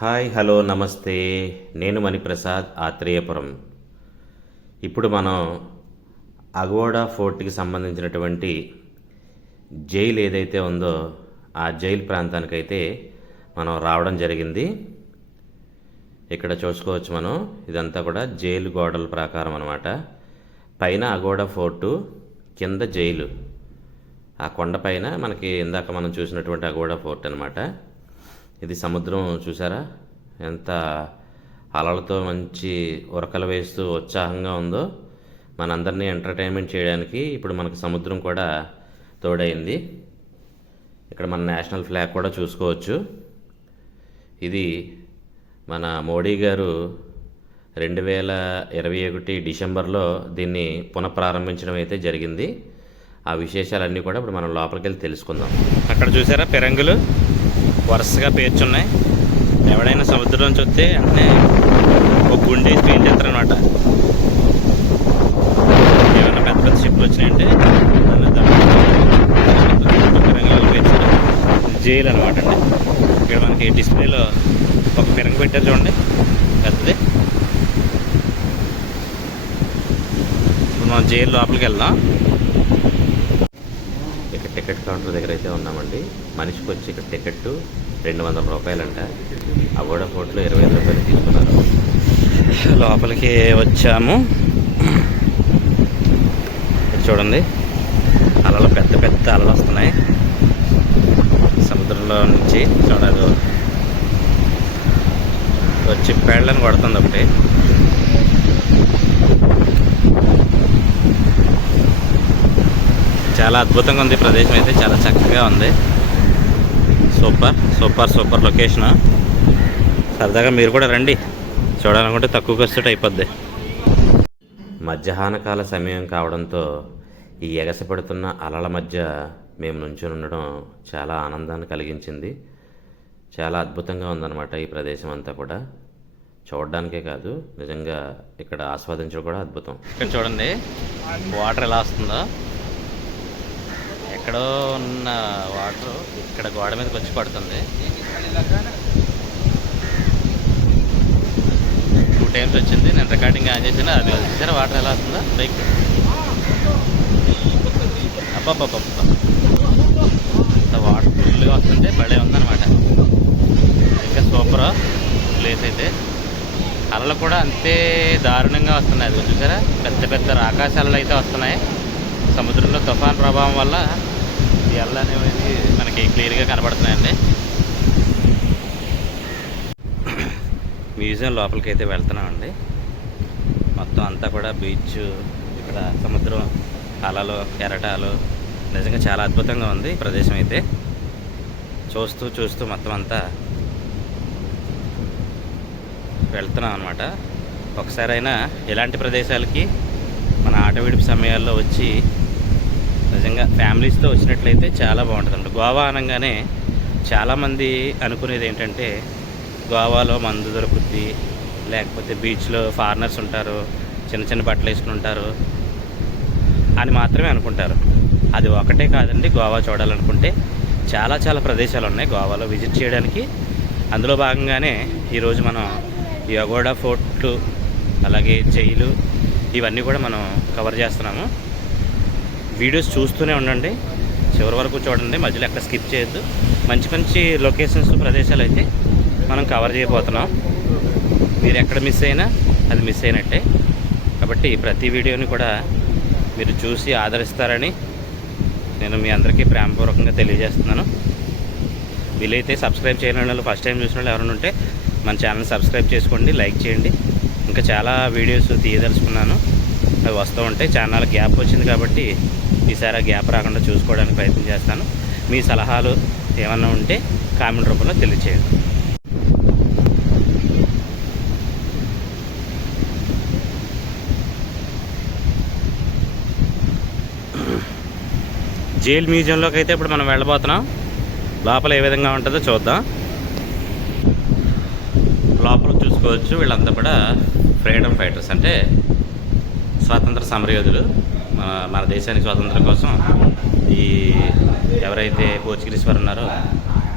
Hi hello నమస్తే. నేను మణిప్రసాద్, ఆత్రేయపురం. ఇప్పుడు మనం అగోడా ఫోర్ట్కి సంబంధించినటువంటి జైలు ఏదైతే ఉందో ఆ జైలు ప్రాంతానికైతే మనం రావడం జరిగింది. ఇక్కడ చూసుకోవచ్చు మనం, ఇదంతా కూడా జైలు గోడల ప్రకారం అన్నమాట. పైన అగోడా ఫోర్టు, కింద జైలు. ఆ కొండపైన మనకి ఇందాక మనం చూసినటువంటి అగోడా ఫోర్ట్ అనమాట. ఇది సముద్రం చూసారా, ఎంత అలలతో మంచి ఉరకలు వేస్తూ ఉత్సాహంగా ఉందో. మనందరినీ ఎంటర్టైన్మెంట్ చేయడానికి ఇప్పుడు మనకు సముద్రం కూడా తోడైంది. ఇక్కడ మన నేషనల్ ఫ్లాగ్ కూడా చూసుకోవచ్చు. ఇది మన మోడీ గారు 2021 డిసెంబర్లో దీన్ని పునఃప్రారంభించడం అయితే జరిగింది. ఆ విశేషాలన్నీ కూడా ఇప్పుడు మనం లోపలికి వెళ్ళి తెలుసుకుందాం. అక్కడ చూసారా పెరంగులు వరుసగా పేర్చున్నాయి. ఎవడైనా సముద్రం నుంచి వస్తే అంటే ఒక గుండె ఫీల్ చేస్తారనమాట. ఏమైనా పెద్ద పెద్ద షిప్లు వచ్చినాయంటే పెరంగులు పేర్చారు. జైలు అనమాట అండి. ఇక్కడ మనకి డిస్ప్లేలో ఒక పెరంగు పెట్టారు చూడండి, పెద్దది. ఇప్పుడు మనం జైలు లోపలికి వెళ్దాం. ఇక్కడ టికెట్ కౌంటర్ దగ్గర అయితే ఉన్నామండి. మనిషికి వచ్చి ఇక్కడ టికెట్ 200 రూపాయలంట. అగోడా ఫోర్ట్లో 25 రూపాయలు తీసుకున్నారు. లోపలికి వచ్చాము. చూడండి, అలలు పెద్ద పెద్ద అలలు వస్తున్నాయి సముద్రంలో నుంచి. చూడదు వచ్చి పేళ్ళని కొడుతుంది ఒకటి. చాలా అద్భుతంగా ఉంది ప్రదేశం అయితే, చాలా చక్కగా ఉంది. Super super super location. సరదాగా మీరు కూడా రండి, చూడాలనుకుంటే తక్కువ ఖర్చుతో అయిపోద్ది. మధ్యాహ్నకాల సమయం కావడంతో ఈ ఎగసిపడుతున్న అలల మధ్య మేము నుంచుని ఉండడం చాలా ఆనందాన్ని కలిగించింది. చాలా అద్భుతంగా ఉందన్నమాట ఈ ప్రదేశం అంతా కూడా. చూడడానికే కాదు, నిజంగా ఇక్కడ ఆస్వాదించడం కూడా అద్భుతం. ఇక్కడ చూడండి వాటర్ ఎలా వస్తుందో. ఎక్కడో ఉన్న వాటర్ ఇక్కడ గోడ మీదకి వచ్చి పడుతుంది. 2 టైమ్స్ వచ్చింది. నేను రికార్డింగ్ ఆన్ చేసాను, అది వచ్చారా వాటర్ ఎలా వస్తుందో బైక్. అబ్బాబ్బా, వాటర్ ఫుల్గా వస్తుంటే భలే ఉందన్నమాట. ఇంకా సూపర్ ప్లేస్ అయితే. అలలు కూడా అంతే దారుణంగా వస్తున్నాయి. అది చూసారా, పెద్ద పెద్ద ఆకాశాలలో అయితే వస్తున్నాయి. సముద్రంలో తుఫాన్ ప్రభావం వల్ల ఈ అలలు అనేవి మనకి క్లియర్గా కనబడుతున్నాయండి. మ్యూజియం లోపలికి అయితే వెళ్తున్నామండి. మొత్తం అంతా కూడా బీచ్, ఇక్కడ సముద్రం, అలలు, కెరటాలు. నిజంగా చాలా అద్భుతంగా ఉంది ఈ ప్రదేశం అయితే. చూస్తూ చూస్తూ మొత్తం అంతా వెళ్తున్నాం అనమాట. ఒకసారైనా ఇలాంటి ప్రదేశాలకి మన ఆట విడుపు సమయాల్లో వచ్చి నిజంగా ఫ్యామిలీస్తో వచ్చినట్లయితే చాలా బాగుంటుందండి. గోవా అనగానే చాలామంది అనుకునేది ఏంటంటే గోవాలో మందు దొరుకుద్ది, లేకపోతే బీచ్లో ఫారినర్స్ ఉంటారు, చిన్న చిన్న బట్టలు వేసుకుని ఉంటారు అని మాత్రమే అనుకుంటారు. అది ఒకటే కాదండి. గోవా చూడాలనుకుంటే చాలా చాలా ప్రదేశాలు ఉన్నాయి గోవాలో విజిట్ చేయడానికి. అందులో భాగంగానే ఈరోజు మనం ఈ అగోడా ఫోర్ట్, అలాగే జైలు, ఇవన్నీ కూడా మనం కవర్ చేస్తున్నాము. వీడియోస్ చూస్తూనే ఉండండి, చివరి వరకు చూడండి, మధ్యలో ఎక్కడ స్కిప్ చేయొద్దు. మంచి మంచి లొకేషన్స్, ప్రదేశాలు అయితే మనం కవర్ చేయబోతున్నాం. మీరు ఎక్కడ మిస్ అయినా అది మిస్ అయినట్టే. కాబట్టి ప్రతి వీడియోని కూడా మీరు చూసి ఆదరిస్తారని నేను మీ అందరికీ ప్రేమపూర్వకంగా తెలియజేస్తున్నాను. వీలైతే సబ్స్క్రైబ్ చేయని వాళ్ళు, ఫస్ట్ టైం చూసిన వాళ్ళు ఎవరైనా ఉంటే మన ఛానల్ సబ్స్క్రైబ్ చేసుకోండి, లైక్ చేయండి. ఇంకా చాలా వీడియోస్ తీయదలుచుకున్నాను, అవి వస్తూ ఉంటాయి. ఛానల్ గ్యాప్ వచ్చింది కాబట్టి ఈసారి గ్యాప్ రాకుండా చూసుకోవడానికి ప్రయత్నం చేస్తాను. మీ సలహాలు ఏమన్నా ఉంటే కామెంట్ రూపంలో తెలియచేయండి. జైల్ మ్యూజియంలోకి అయితే ఇప్పుడు మనం వెళ్ళబోతున్నాం. లోపల ఏ విధంగా ఉంటుందో చూద్దాం. లోపల చూసుకోవచ్చు, వీళ్ళంతా కూడా ఫ్రీడమ్ ఫైటర్స్, అంటే స్వాతంత్ర సమరయోధులు. మన దేశానికి స్వాతంత్రం కోసం ఈ ఎవరైతే పోర్చుగీస్ వారు ఉన్నారో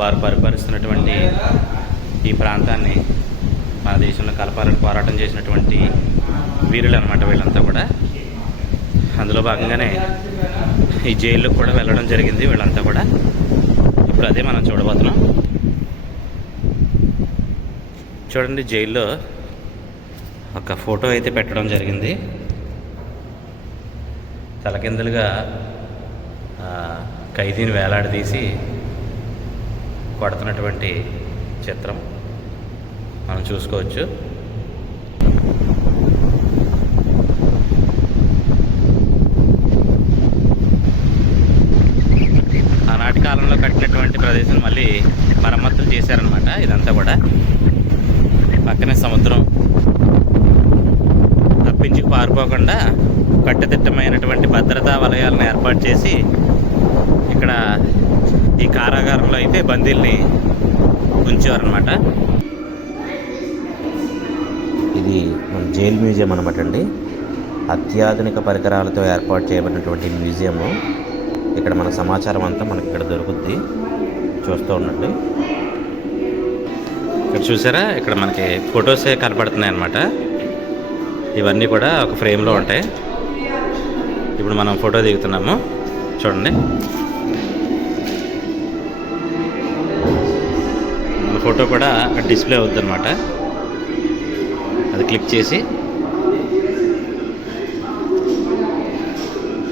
వారు పరిపాలిస్తున్నటువంటి ఈ ప్రాంతాన్ని మన దేశంలో కలపాలని పోరాటం చేసినటువంటి వీరులు అనమాట వీళ్ళంతా కూడా. అందులో భాగంగానే ఈ జైల్లో కూడా వెళ్ళడం జరిగింది వీళ్ళంతా కూడా. ఇప్పుడు అదే మనం చూడబోతున్నాం. చూడండి, జైల్లో ఒక ఫోటో అయితే పెట్టడం జరిగింది. తలకిందులుగా ఖైదీని వేలాడదీసి కొడుతున్నటువంటి చిత్రం మనం చూసుకోవచ్చు. ఆనాటి కాలంలో కట్టినటువంటి ప్రదేశం మళ్ళీ మరమ్మతులు చేశారనమాట. ఇదంతా కూడా పక్కనే సముద్రం, తప్పించుకు పారిపోకుండా కట్టుదిట్టమైనటువంటి భద్రతా వలయాలను ఏర్పాటు చేసి ఇక్కడ ఈ కారాగారంలో అయితే బందీల్ని ఉంచేవారనమాట. ఇది మన జైలు మ్యూజియం అనమాట అండి. అత్యాధునిక పరికరాలతో ఏర్పాటు చేయబడినటువంటి మ్యూజియము. ఇక్కడ మన సమాచారం అంతా మనకి ఇక్కడ దొరుకుద్ది. చూస్తూ ఉండండి. ఇక్కడ చూసారా, ఇక్కడ మనకి ఫొటోసే కనపడుతున్నాయి అన్నమాట. ఇవన్నీ కూడా ఒక ఫ్రేమ్లో ఉంటాయి. ఇప్పుడు మనం ఫోటో దిగుతున్నాము, చూడండి. మన ఫోటో కూడా డిస్ప్లే అవుద్ది అనమాట. అది క్లిక్ చేసి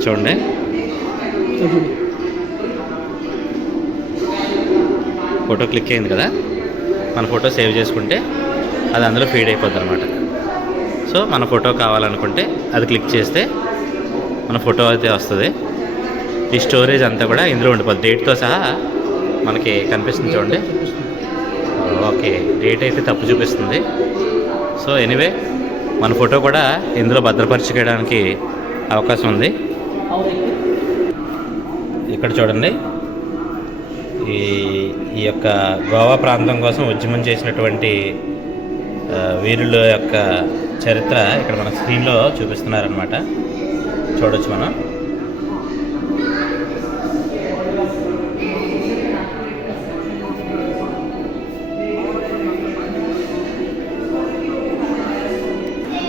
చూడండి. ఫోటో క్లిక్ అయింది కదా, మన ఫోటో సేవ్ చేసుకుంటే అది అందులో ఫీడ్ అయిపోద్ది అనమాట. సో మన ఫోటో కావాలనుకుంటే అది క్లిక్ చేస్తే మన ఫోటో అయితే వస్తుంది. ఈ స్టోరేజ్ అంతా కూడా ఇందులో ఉండిపోద్ది, డేట్తో సహా మనకి కనిపిస్తుంది. చూడండి, ఓకే, డేట్ అయితే తప్పు చూపిస్తుంది. సో ఎనీవే మన ఫోటో కూడా ఇందులో భద్రపరచుకోవడానికి అవకాశం ఉంది. ఇక్కడ చూడండి, ఈ యొక్క గోవా ప్రాంతం కోసం ఉద్యమం చేసినటువంటి వీరుల యొక్క చరిత్ర ఇక్కడ మన స్క్రీన్లో చూపిస్తున్నారనమాట. చూడొచ్చు మనం.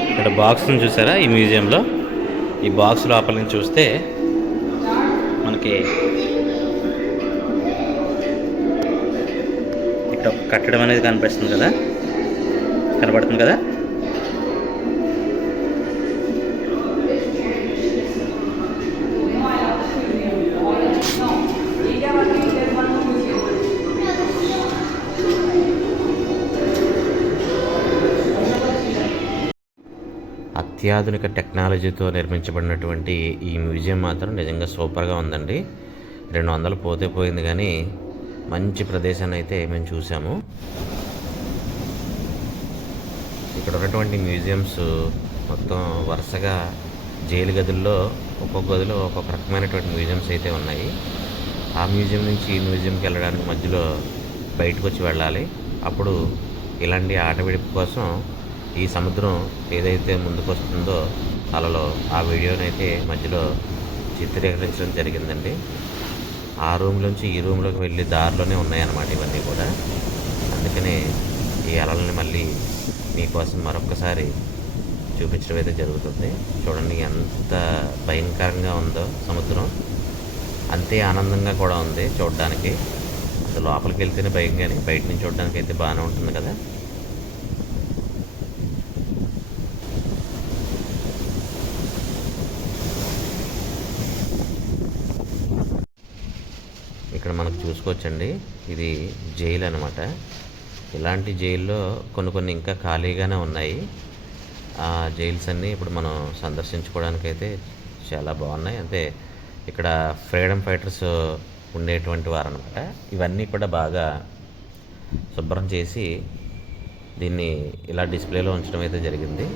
ఇక్కడ బాక్స్ని చూసారా ఈ మ్యూజియంలో? ఈ బాక్స్ లోపల నుంచి చూస్తే మనకి ఇక్కడ కట్టడం అనేది కనిపిస్తుంది కదా, కనబడుతుంది కదా. అత్యాధునిక టెక్నాలజీతో నిర్మించబడినటువంటి ఈ మ్యూజియం మాత్రం నిజంగా సూపర్గా ఉందండి. 200 పోతే పోయింది, కానీ మంచి ప్రదేశాన్ని అయితే మేము చూసాము. ఇక్కడ ఉన్నటువంటి మ్యూజియంస్ మొత్తం వరుసగా జైలు గదుల్లో ఒక్కొక్క గదిలో ఒక్కొక్క రకమైనటువంటి మ్యూజియంస్ అయితే ఉన్నాయి. ఆ మ్యూజియం నుంచి ఈ మ్యూజియంకి వెళ్ళడానికి మధ్యలో బయటకు వచ్చి వెళ్ళాలి. అప్పుడు ఇలాంటి ఆట విడుపు కోసం ఈ సముద్రం ఏదైతే ముందుకు వస్తుందో అలలో ఆ వీడియోనైతే మధ్యలో చిత్రీకరించడం జరిగిందండి. ఆ రూమ్ నుంచి ఈ రూమ్లోకి వెళ్ళి దారిలోనే ఉన్నాయన్నమాట ఇవన్నీ కూడా. అందుకనే ఈ అలల్ని మళ్ళీ మీకోసం మరొక్కసారి చూపించడం అయితే జరుగుతుంది. చూడండి ఎంత భయంకరంగా ఉందో సముద్రం, అంతే ఆనందంగా కూడా ఉంది చూడడానికి. అసలు లోపలికి వెళ్తేనే భయం, కానీ బయట నుంచి చూడడానికి అయితే బాగానే ఉంటుంది కదా. ఇక్కడ మనకు చూసుకోవచ్చండి, ఇది జైలు అనమాట. ఇలాంటి జైల్లో కొన్ని ఇంకా ఖాళీగానే ఉన్నాయి. ఆ జైల్స్ అన్నీ ఇప్పుడు మనం సందర్శించుకోవడానికి అయితే చాలా బాగున్నాయి. అంటే ఇక్కడ ఫ్రీడమ్ ఫైటర్స్ ఉండేటువంటి వారు అనమాట. ఇవన్నీ కూడా బాగా శుభ్రం చేసి దీన్ని ఇలా డిస్ప్లేలో ఉంచడం అయితే జరిగింది.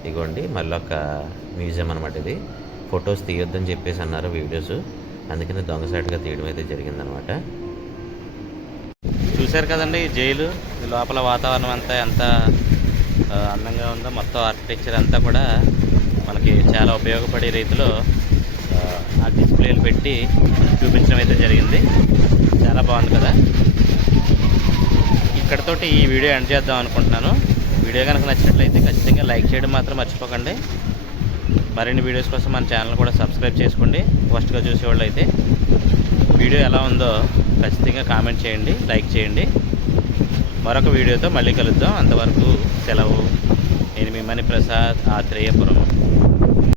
ఇదిగోండి మళ్ళీ ఒక మ్యూజియం అనమాట. ఇది ఫొటోస్ తీయొద్దని చెప్పేసి అన్నారు వీడియోస్, అందుకని దొంగసాటుగా తీయడం అయితే జరిగిందనమాట. చూశారు కదండి జైలు లోపల వాతావరణం అంతా ఎంత అందంగా ఉందో. మొత్తం ఆర్కిటెక్చర్ అంతా కూడా మనకి చాలా ఉపయోగపడే రీతిలో ఆ డిస్ప్లేలు పెట్టి చూపించడం అయితే జరిగింది. చాలా బాగుంది కదా. ఇక్కడ ఇక్కడితోటి ఈ వీడియో ఎండ్ చేద్దాం అనుకుంటున్నాను. వీడియో కనుక నచ్చినట్లయితే ఖచ్చితంగా లైక్ చేయడం మాత్రం మర్చిపోకండి. మరిన్ని వీడియోస్ కోసం మన ఛానల్ కూడా సబ్స్క్రైబ్ చేసుకోండి. ఫస్ట్గా చూసేవాళ్ళు అయితే వీడియో ఎలా ఉందో ఖచ్చితంగా కామెంట్ చేయండి, లైక్ చేయండి. మరొక వీడియోతో మళ్ళీ కలుద్దాం. అంతవరకు సెలవు. నేను మీ మణిప్రసాద్, ఆత్రేయపురం.